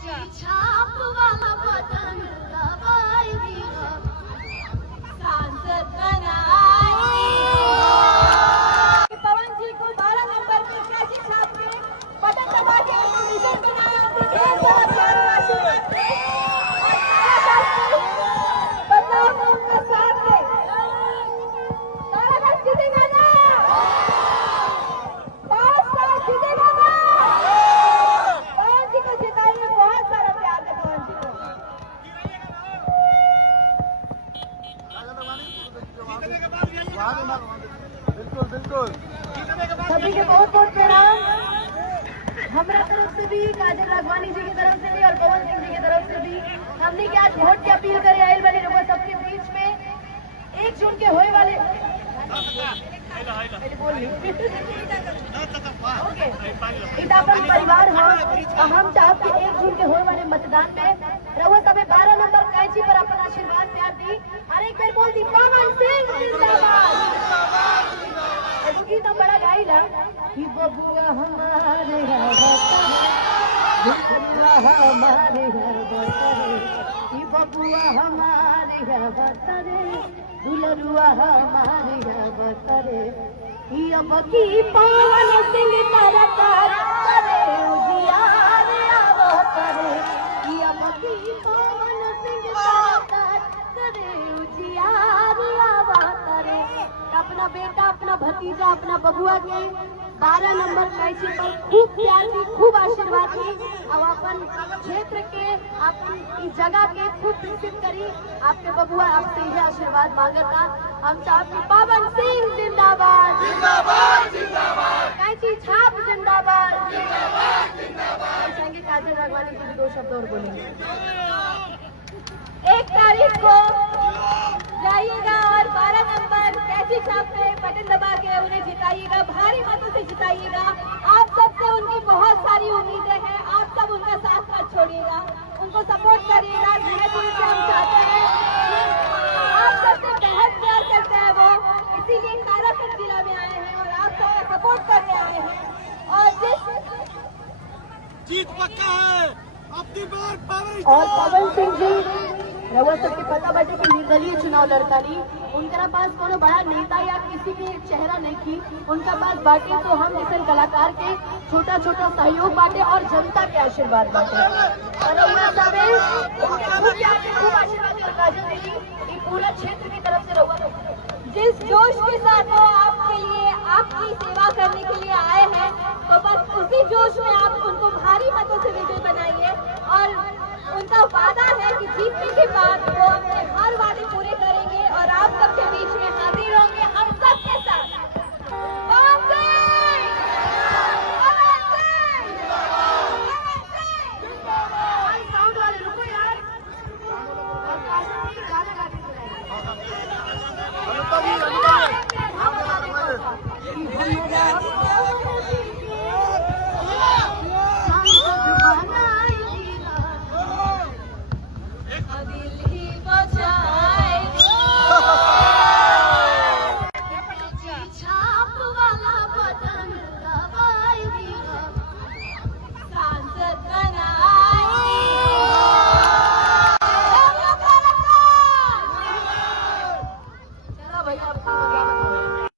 छाप वाला बटन दबाई दिया, सांसद बनाई पवन जी को 12 नंबर के कैची छाप के बटन दबा के मिशन बनाया। बदलाव में उनका साथ दे। तारागढ़ जीतेगा ना, 5 साल जीतेगा ना। पवन जी को जिताइए, बहुत सारा प्यार है पवन जी को। बिल्कुल बिल्कुल सभी के बहुत बहुत प्रणाम। हमारा तरफ से भी, काजल राघवानी जी की तरफ से भी और पवन सिंह जी की तरफ से भी हमने क्या आज वोट की अपील करे आयल वाले लोगों सबके बीच में 1 जून के होए वाले ओके इतापन परिवार हो। हम चाहते 1 जून के होए वाले मतदान में रघु सभी 12 नंबर कैची पर अपना आशीर्वाद प्यार दी। हर एक बार बोल दी पवन सिंह जिंदाबाद। गीत बड़ा गाइला कि बबुआ हमारे घर हमारे घर बसरे, कि बबुआ हमारे घर बसरे, दुलरुआ हमारे घर बसरे, कि अब की पवन सिंह तरकार करे उजियार आवतरे, कि अब की पवन सिंह तरकार करे उजियार आवतरे। अपना बेटा, अपना भतीजा, अपना बबुआ के 12 नंबर कैची पर खूब प्यार दी, खूब आशीर्वाद दी। अब अपन क्षेत्र के, अपन इस जगह के खूब विकसित करी। आपके बबुआ आपसे यह आशीर्वाद मांगता। हम चाहते पवन सिंह जिंदाबाद, जिंदाबाद जिंदाबाद, कैची छाप जिंदाबाद, जिंदाबाद जिंदाबाद। चाहेंगे काजल राघवानी जी 2 शब्द और बोलेंगे। 1 तारीख को जाइएगा और 12 नंबर कैची छाप पे बटन दबा के उन्हें जिताइएगा, भारी मतों से जिताइएगा। आप सबसे उनकी बहुत सारी उम्मीदें हैं, आप सब उनका साथ मत छोड़िएगा, उनको सपोर्ट करिएगा। धीरे धीरे से हम चाहते हैं कि आप सबसे बेहद प्यार करते हैं वो, इसीलिए तारागढ़ जिला में आए हैं और आप सबका सपोर्ट करने आए हैं। और जीत पक्का है अपनी बार पवन सिंह जी रउआ सबके पता बाटे कि निर्दलीय चुनाव लड़तानी, उनका पास कोनो बड़ा नेता या किसी के चेहरा नहीं थी, उनका पास बाटे तो हम जैसे कलाकार के छोटा छोटा सहयोग बाटे और जनता के आशीर्वाद बाटे। रउआ सबे उनके खूब आशीर्वाद और काजल देवी ये पूरा क्षेत्र की तरफ से रउआ जिस जोश के साथ वो आपके लिए, आपकी सेवा करने के लिए आए हैं, तो बस उसी जोश में आप उनको भारी मतों से विजयी बनाइए।